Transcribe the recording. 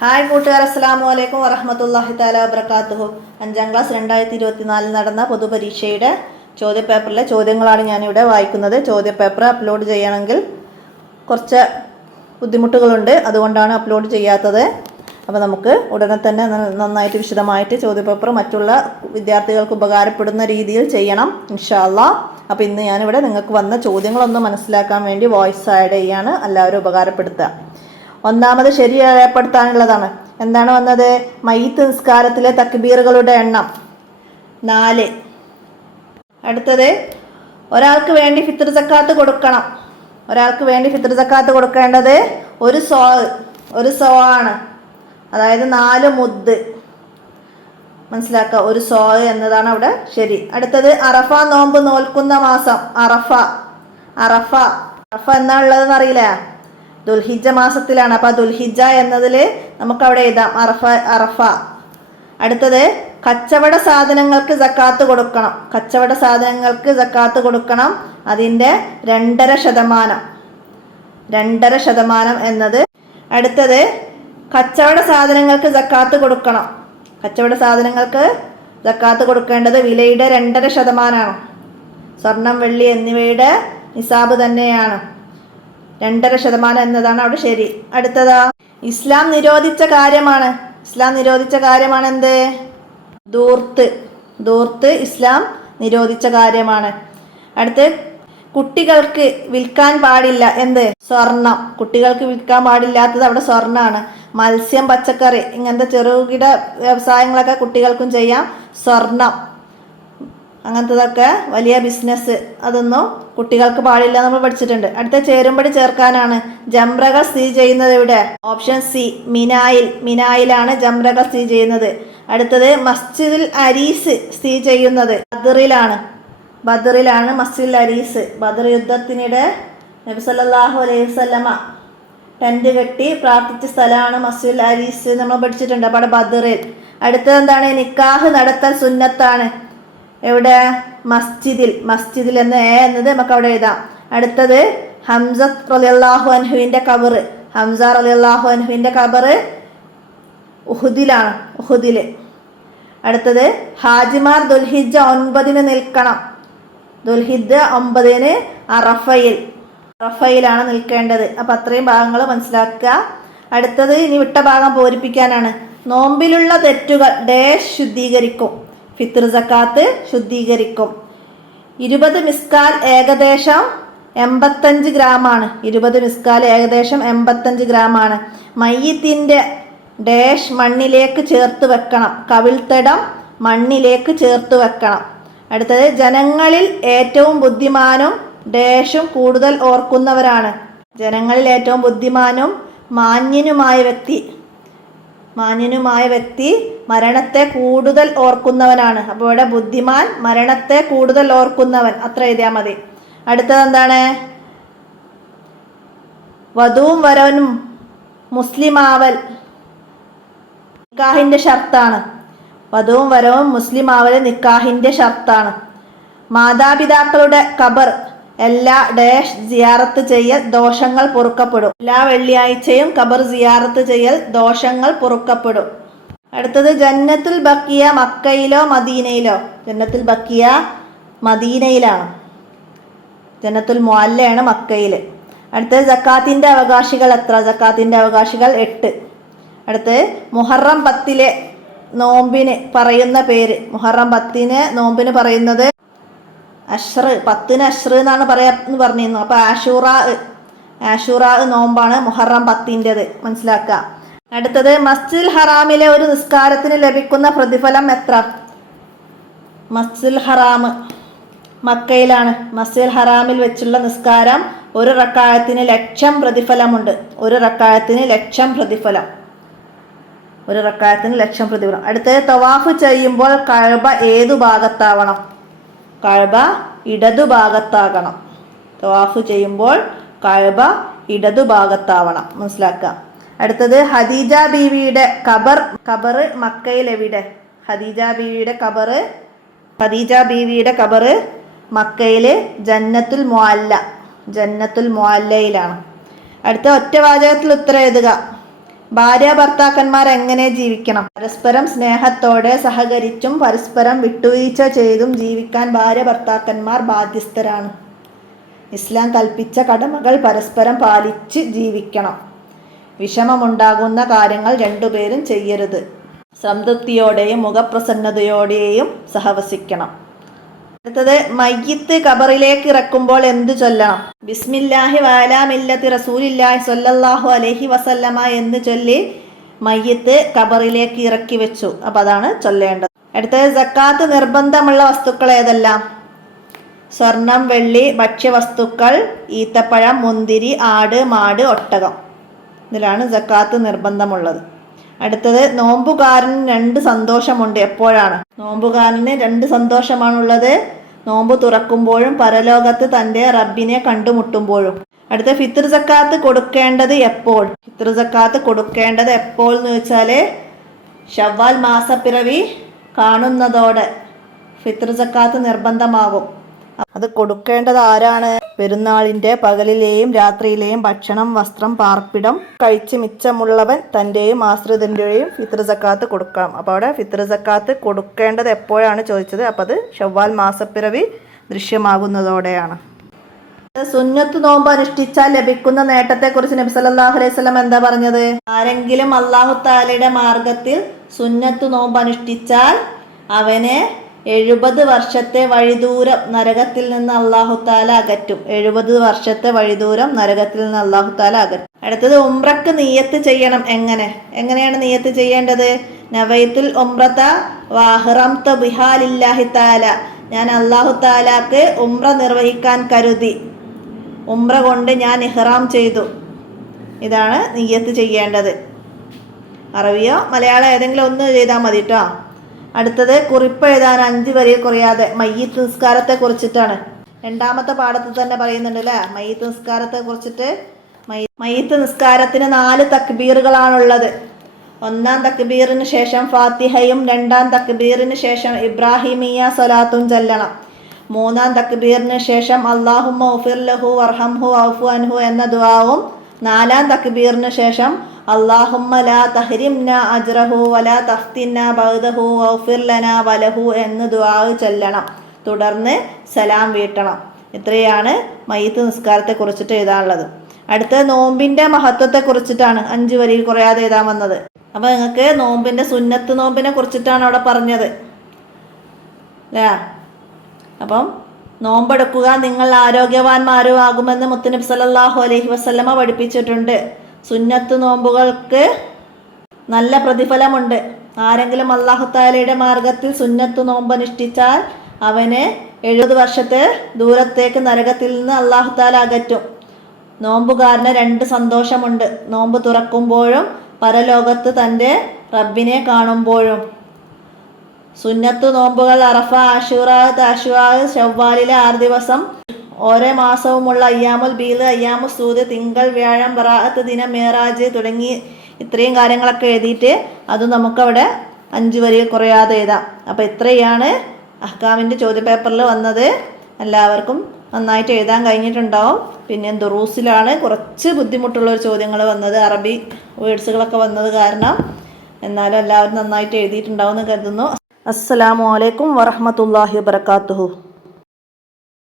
Hi കൂട്ടുകാർ, അസ്സലാമു അലൈക്കും വറഹ്മത്തുള്ളാഹി തആല വബറകാതുഹു. 5ാം ക്ലാസ് 2024 നടന്ന പൊതുപരീക്ഷയുടെ ചോദ്യപേപ്പറിലെ ചോദ്യങ്ങളാണ് ഞാനിവിടെ വായിക്കുന്നത്. ചോദ്യപേപ്പർ അപ്ലോഡ് ചെയ്യണമെങ്കിൽ കുറച്ച് ബുദ്ധിമുട്ടുകളുണ്ട്, അതുകൊണ്ടാണ് അപ്ലോഡ് ചെയ്യാത്തത്. അപ്പോൾ നമുക്ക് ഉടനെ തന്നെ നന്നായിട്ട് വിശദമായിട്ട് ചോദ്യപേപ്പർ മറ്റുള്ള വിദ്യാർത്ഥികൾക്ക് ഉപകാരപ്പെടുന്ന രീതിയിൽ ചെയ്യണം ഇൻഷാ അല്ലാഹ്. അപ്പോൾ ഇന്ന് ഞാനിവിടെ നിങ്ങൾക്ക് വന്ന ചോദ്യങ്ങളൊന്ന് മനസ്സിലാക്കാൻ വേണ്ടി വോയിസ് ആഡ് ചെയ്യാണ്, എല്ലാവരും ഉപകാരപ്പെടുത്തുക. ഒന്നാമത് ശരി രേഖപ്പെടുത്താനുള്ളതാണ്. എന്താണ് വന്നത്? മയ്യിത്ത് നിസ്കാരത്തിലെ തക്ബീറുകളുടെ എണ്ണം 4. അടുത്തത്, ഒരാൾക്ക് വേണ്ടി ഫിത്ർ സക്കാത്ത് കൊടുക്കണം. ഒരാൾക്ക് വേണ്ടി ഫിത്ർ സക്കാത്ത് കൊടുക്കേണ്ടത് ഒരു സോ ആണ്, അതായത് 4 മുദ്. മനസ്സിലാക്കുക, ഒരു സോ എന്നതാണ് അവിടെ ശരി. അടുത്തത്, അറഫ നോമ്പ് നോൽക്കുന്ന മാസം. അറഫ എന്നാണുള്ളതെന്ന് അറിയില്ല, ദുൽഹിജ്ജ മാസത്തിലാണ്. അപ്പൊ ദുൽഹിജ്ജ എന്നതിൽ നമുക്കവിടെ എഴുതാം അറഫ. അടുത്തത്, കച്ചവട സാധനങ്ങൾക്ക് സക്കാത്ത് കൊടുക്കണം. കച്ചവട സാധനങ്ങൾക്ക് സക്കാത്ത് കൊടുക്കണം, അതിൻ്റെ 2.5% എന്നത്. അടുത്തത്, കച്ചവട സാധനങ്ങൾക്ക് സക്കാത്ത് കൊടുക്കണം. കച്ചവട സാധനങ്ങൾക്ക് സക്കാത്ത് കൊടുക്കേണ്ടത് വിലയുടെ 2.5%. സ്വർണം, വെള്ളി എന്നിവയുടെ നിസാബ് തന്നെയാണ്. 2.5% എന്നതാണ് അവിടെ ശരി. അടുത്തതാ, ഇസ്ലാം നിരോധിച്ച കാര്യമാണ് എന്ത്? ധൂർത്ത് ഇസ്ലാം നിരോധിച്ച കാര്യമാണ്. അടുത്ത്, കുട്ടികൾക്ക് വിൽക്കാൻ പാടില്ല എന്ത്? സ്വർണം. കുട്ടികൾക്ക് വിൽക്കാൻ പാടില്ലാത്തത് അവിടെ സ്വർണ്ണമാണ്. മത്സ്യം, പച്ചക്കറി ഇങ്ങനത്തെ ചെറുകിട വ്യവസായങ്ങളൊക്കെ കുട്ടികൾക്കും ചെയ്യാം. സ്വർണം അങ്ങനത്തതൊക്കെ വലിയ ബിസിനസ്, അതൊന്നും കുട്ടികൾക്ക് പാടില്ല, നമ്മൾ പഠിച്ചിട്ടുണ്ട്. അടുത്ത, ചേരുംപടി ചേർക്കാനാണ്. ജംറകൾ സ്ഥിതി ചെയ്യുന്നത് ഇവിടെ? ഓപ്ഷൻ സി, മിനായിലാണ് ജംറകൾ സ്ഥിതി ചെയ്യുന്നത്. അടുത്തത്, മസ്ജിദുൽ അരീസ് സ്ഥിതി ചെയ്യുന്നത് ബദറിലാണ് മസ്ജിദുൽ അരീസ്. ബദർ യുദ്ധത്തിനിടെ നബി സല്ലല്ലാഹു അലൈഹി വസല്ലമ ടെന്റ് കെട്ടി പ്രാർത്ഥിച്ച സ്ഥലമാണ് മസ്ജിദുൽ അരീസ്, നമ്മൾ പഠിച്ചിട്ടുണ്ട്. അപ്പോൾ ബദറിൽ. അടുത്തത് എന്താണ്? നിക്കാഹ് നടത്തൽ സുന്നത്താണ്. എവിടെ? മസ്ജിദിൽ എന്നത് നമുക്ക് അവിടെ എഴുതാം. അടുത്തത്, ഹംസ റളിയല്ലാഹു അൻഹുവിന്റെ ഖബർ ഉഹുദില്. അടുത്തത്, ഹാജിമാർ ദുൽഹിജ്ജ 9 നിൽക്കണം. ദുൽഹിജ്ജ 9 അറഫയിലാണ് നിൽക്കേണ്ടത്. അപ്പം അത്രയും ഭാഗങ്ങൾ മനസ്സിലാക്കുക. അടുത്തത്, ഇനി വിട്ട ഭാഗം പൂരിപ്പിക്കാനാണ്. നോമ്പിലുള്ള തെറ്റുകൾ ശുദ്ധീകരിക്കും. ഫിത്ർ സക്കാത്ത് ശുദ്ധീകരിക്കും. 20 മിസ്കാൽ ഏകദേശം 85 ഗ്രാമാണ്. 20 മിസ്കാൽ ഏകദേശം 85 ഗ്രാമാണ്. മയ്യിത്തിന്റെ മണ്ണിലേക്ക് ചേർത്ത് വെക്കണം. കവിൾത്തടം മണ്ണിലേക്ക് ചേർത്ത് വെക്കണം. അടുത്തത്, ജനങ്ങളിൽ ഏറ്റവും ബുദ്ധിമാനും കൂടുതൽ ഓർക്കുന്നവരാണ്. ജനങ്ങളിൽ ഏറ്റവും ബുദ്ധിമാനും മാന്യനുമായ വ്യക്തി മരണത്തെ കൂടുതൽ ഓർക്കുന്നവനാണ്. അപ്പോൾ ഇവിടെ ബുദ്ധിമാൻ, മരണത്തെ കൂടുതൽ ഓർക്കുന്നവൻ, അത്ര എഴുതിയാൽ മതി. അടുത്തത് എന്താണ്? വധുവും വരനും മുസ്ലിമാവൽ നിക്കാഹിന്റെ ഷർത്താണ്. വധുവും വരവും മുസ്ലിമാവൽ നിക്കാഹിന്റെ ഷർത്താണ്. മാതാപിതാക്കളുടെ ഖബർ എല്ലാ സിയാറത്ത് ചെയ്യൽ ദോഷങ്ങൾ പൊറുക്കപ്പെടും. എല്ലാ വെള്ളിയാഴ്ചയും ഖബർ സിയാറത്ത് ചെയ്യൽ ദോഷങ്ങൾ പൊറുക്കപ്പെടും. അടുത്തത്, ജന്നത്തുൽ ബക്കിയ മക്കയിലോ മദീനയിലോ? ജന്നത്തുൽ ബക്കിയ മദീനയിലാണ്. ജന്നത്തുൽ മുഅല്ലയാണ് മക്കയിൽ. അടുത്തത്, സക്കാത്തിന്റെ അവകാശികൾ എത്ര? സക്കാത്തിന്റെ അവകാശികൾ 8. അടുത്തത്, മുഹറം 10 നോമ്പിന് പറയുന്ന പേര്. മുഹറം 10 നോമ്പിന് പറയുന്നത് 10 അഷ്ർ എന്നാണ് പറയാന്ന് പറഞ്ഞിരുന്നു. അപ്പൊ ആഷൂറ നോമ്പാണ് മുഹറം 10 മനസ്സിലാക്കുക. അടുത്തത്, മസ്ജിദുൽ ഹറാമിലെ ഒരു നിസ്കാരത്തിന് ലഭിക്കുന്ന പ്രതിഫലം എത്ര? മസ്ജിദുൽ ഹറാം മക്കയിലാണ്. മസ്ജിദുൽ ഹറാമിൽ വെച്ചുള്ള നിസ്കാരം ഒരു റക്അത്തിന് 1,00,000 പ്രതിഫലമുണ്ട്. ഒരു റക്അത്തിന് 1,00,000 പ്രതിഫലം. അടുത്തത്, തവാഫ് ചെയ്യുമ്പോൾ കഅബ ഏതു ഭാഗത്താവണം? കഅബ ഇടതുഭാഗത്താകണം. തവാഫ് ചെയ്യുമ്പോൾ കഅബ ഇടതുഭാഗത്താവണം, മനസ്സിലാക്കുക. അടുത്തത്, ഖദീജ ബീവിയുടെ ഖബർ മക്കയിൽ എവിടെ? ഖദീജ ബീവിയുടെ ഖബർ മക്കയില് ജന്നത്തുൽ മുഅല്ലയിലാണ്. അടുത്ത, ഒറ്റ വാചകത്തിൽ ഉത്തരം എഴുതുക. ഭാര്യ ഭർത്താക്കന്മാർ എങ്ങനെ ജീവിക്കണം? പരസ്പരം സ്നേഹത്തോടെ സഹകരിച്ചും പരസ്പരം വിട്ടുവീഴ്ച ചെയ്തും ജീവിക്കാൻ ഭാര്യ ഭർത്താക്കന്മാർ ബാധ്യസ്ഥരാണ്. ഇസ്ലാം കൽപ്പിച്ച കടമകൾ പരസ്പരം പാലിച്ച് ജീവിക്കണം. വിഷമമുണ്ടാകുന്ന കാര്യങ്ങൾ രണ്ടുപേരും ചെയ്യരുത്. സംതൃപ്തിയോടെയും മുഖപ്രസന്നതയോടെയും സഹവസിക്കണം. അടുത്തത്, മയ്യിത്ത് ഖബറിലേക്ക് ഇറക്കുമ്പോൾ എന്ത് ചൊല്ലണം? ബിസ്മില്ലാഹി വഅലാ മില്ലത്തി റസൂലില്ലാഹി സ്വല്ലല്ലാഹു അലൈഹി വസല്ലമ എന്ന് ചൊല്ലി മയ്യിത്ത് ഖബറിലേക്ക് ഇറക്കി വെച്ചു. അപ്പം അതാണ് ചൊല്ലേണ്ടത്. അടുത്തത്, സക്കാത്ത് നിർബന്ധമുള്ള വസ്തുക്കൾ ഏതെല്ലാം? സ്വർണം, വെള്ളി, ഭക്ഷ്യവസ്തുക്കൾ, ഈത്തപ്പഴം, മുന്തിരി, ആട്, മാട്, ഒട്ടകം. ഇതിലാണ് സക്കാത്ത് നിർബന്ധമുള്ളത്. അടുത്തത്, നോമ്പുകാരന് 2 സന്തോഷമുണ്ട്. എപ്പോഴാണ്? നോമ്പുകാരന് 2 സന്തോഷമാണുള്ളത്. നോമ്പ് തുറക്കുമ്പോഴും പരലോകത്ത് തൻ്റെ റബ്ബിനെ കണ്ടുമുട്ടുമ്പോഴും. അടുത്ത, ഫിത്ർ സക്കാത്ത് കൊടുക്കേണ്ടത് എപ്പോൾ? ഫിത്ർ സക്കാത്ത് കൊടുക്കേണ്ടത് എപ്പോൾ എന്ന് വെച്ചാൽ ശവ്വാൽ മാസപ്പിറവി കാണുന്നതോടെ ഫിത്ർ സക്കാത്ത് നിർബന്ധമാകും. അത് കൊടുക്കേണ്ടത് ആരാണ്? പെരുന്നാളിൻ്റെ പകലിലെയും രാത്രിയിലെയും ഭക്ഷണം, വസ്ത്രം, പാർപ്പിടം കഴിച്ച് മിച്ചമുള്ളവൻ തൻ്റെയും ആശ്രിതൻ്റെയും ഫിത്ർ സക്കാത്ത് കൊടുക്കണം. അപ്പോൾ അവിടെ ഫിത്ർ സക്കാത്ത് കൊടുക്കേണ്ടത് എപ്പോഴാണ് ചോദിച്ചത്. അപ്പോൾ അത് ശവ്വാൽ മാസപ്പിറവി ദൃശ്യമാകുന്നതോടെയാണ്. സുന്നത്ത് നോമ്പ് അനുഷ്ഠിച്ചാൽ ലഭിക്കുന്ന നേട്ടത്തെക്കുറിച്ച് നബി സല്ലല്ലാഹു അലൈഹി വസല്ലം എന്താ പറഞ്ഞത്? ആരെങ്കിലും അല്ലാഹു തആലയുടെ മാർഗത്തിൽ സുന്നത്ത് നോമ്പ് അനുഷ്ഠിച്ചാൽ അവനെ 70 വർഷത്തെ വഴിദൂരം നരകത്തിൽ നിന്ന് അല്ലാഹു തആല അകറ്റും. 70 വർഷത്തെ വഴിദൂരം നരകത്തിൽ നിന്ന് അല്ലാഹു തആല അകറ്റും. അടുത്തത്, ഉംറക്ക് നിയ്യത്ത് ചെയ്യണം. എങ്ങനെയാണ് നിയ്യത്ത് ചെയ്യേണ്ടത്? നവൈത്തുൽ ഉംറത വഅഹ്റംതു ബിഹാ ലില്ലാഹി തആല. ഞാൻ അല്ലാഹു തആലാക്ക് ഉംറ നിർവഹിക്കാൻ കരുതി, ഉംറ കൊണ്ട് ഞാൻ ഇഹ്റാം ചെയ്തു. ഇതാണ് നിയ്യത്ത് ചെയ്യേണ്ടത്. അറബിയോ മലയാളം ഏതെങ്കിലും ഒന്ന് ചെയ്താൽ മതി കേട്ടോ. അടുത്തത്, കുറിപ്പ് എഴുതാൻ 5 വരിയിൽ കുറയാതെ. മയ്യിത്ത് നിസ്കാരത്തെ കുറിച്ചിട്ടാണ്. 2ാമത്തെ പാഠത്തിൽ തന്നെ പറയുന്നുണ്ട് അല്ലേ മയ്യിത്ത് നിസ്കാരത്തെ കുറിച്ചിട്ട്. മയ്യിത്ത് നിസ്കാരത്തിന് 4 തക്ബീറുകളാണുള്ളത്. 1-ാം തക്ബീറിന് ശേഷം ഫാത്തിഹയും 2-ാം തക്ബീറിന് ശേഷം ഇബ്രാഹിമിയ സ്വലാത്തും ചൊല്ലണം. 3-ാം തക്ബീറിന് ശേഷം അല്ലാഹുമ്മ ഗ്ഫിർ ലഹു വർഹംഹു വഅഫു അൻഹു എന്ന ദുആവും 4-ാം തക്ബീറിന് ശേഷം അല്ലാഹുമ്മ ലാ തഹ്രിംനാ അജ്റഹു വലാ തഫ്തിന്നാ ബഅദഹു വഗ്ഫിർ ലനാ വലഹു എന്ന് ദുആ ചൊല്ലണം. തുടർന്ന് സലാം വീട്ടണം. ഇത്രയാണ് മയ്യിത്ത് നിസ്കാരത്തെ കുറിച്ചിട്ട് എഴുതാനുള്ളത്. അടുത്ത, നോമ്പിൻ്റെ മഹത്വത്തെ കുറിച്ചിട്ടാണ് 5 വരിയിൽ കുറയാതെ എഴുതാൻ വന്നത്. അപ്പോൾ നിങ്ങൾക്ക് നോമ്പിൻ്റെ സുന്നത്ത് നോമ്പിനെ കുറിച്ചിട്ടാണ് അവിടെ പറഞ്ഞത് അല്ലേ? അപ്പം നോമ്പെടുക്കുക, നിങ്ങൾ ആരോഗ്യവാന്മാരും ആകുമെന്ന് മുത്തുനബി സല്ലല്ലാഹു അലൈഹി വസല്ലമ പഠിപ്പിച്ചിട്ടുണ്ട്. സുന്നത്ത് നോമ്പുകൾക്ക് നല്ല പ്രതിഫലമുണ്ട്. ആരെങ്കിലും അല്ലാഹു തആലയുടെ മാർഗത്തിൽ സുന്നത്ത് നോമ്പ് അനുഷ്ഠിച്ചാൽ അവനെ 70 വർഷത്തെ ദൂരത്തേക്ക് നരകത്തിൽ നിന്ന് അല്ലാഹു തആല അകറ്റും. നോമ്പുകാരന് 2 സന്തോഷമുണ്ട്. നോമ്പ് തുറക്കുമ്പോഴും പരലോകത്ത് തൻ്റെ റബ്ബിനെ കാണുമ്പോഴും. സുന്നത്ത് നോമ്പുകൾ അറഫ, ആശൂറ, താശുആ, ശവ്വാലിലെ 6 ദിവസം, ഓരോ മാസവുമുള്ള അയ്യാമുൽ ബീദ്, അയ്യാമു സൂദ്, തിങ്കൾ, വ്യാഴം, ബറാഅത്ത് ദിനം, മേറാജ് തുടങ്ങി ഇത്രയും കാര്യങ്ങളൊക്കെ എഴുതിയിട്ട് അത് നമുക്കവിടെ 5 വരിയിൽ കുറയാതെ എഴുതാം. അപ്പോൾ ഇത്രയാണ് അഹ്കാമിൻ്റെ ചോദ്യപേപ്പറിൽ വന്നത്. എല്ലാവർക്കും നന്നായിട്ട് എഴുതാൻ കഴിഞ്ഞിട്ടുണ്ടാവും. പിന്നെ ദുറൂസിലാണ് കുറച്ച് ബുദ്ധിമുട്ടുള്ളൊരു ചോദ്യങ്ങൾ വന്നത്, അറബി വേർഡ്സുകളൊക്കെ വന്നത് കാരണം. എന്നാലും എല്ലാവരും നന്നായിട്ട് എഴുതിയിട്ടുണ്ടാവും എന്ന് കരുതുന്നു. അസ്സലാമു അലൈക്കും വറഹ്മത്തുള്ളാഹി വബറകാതുഹു.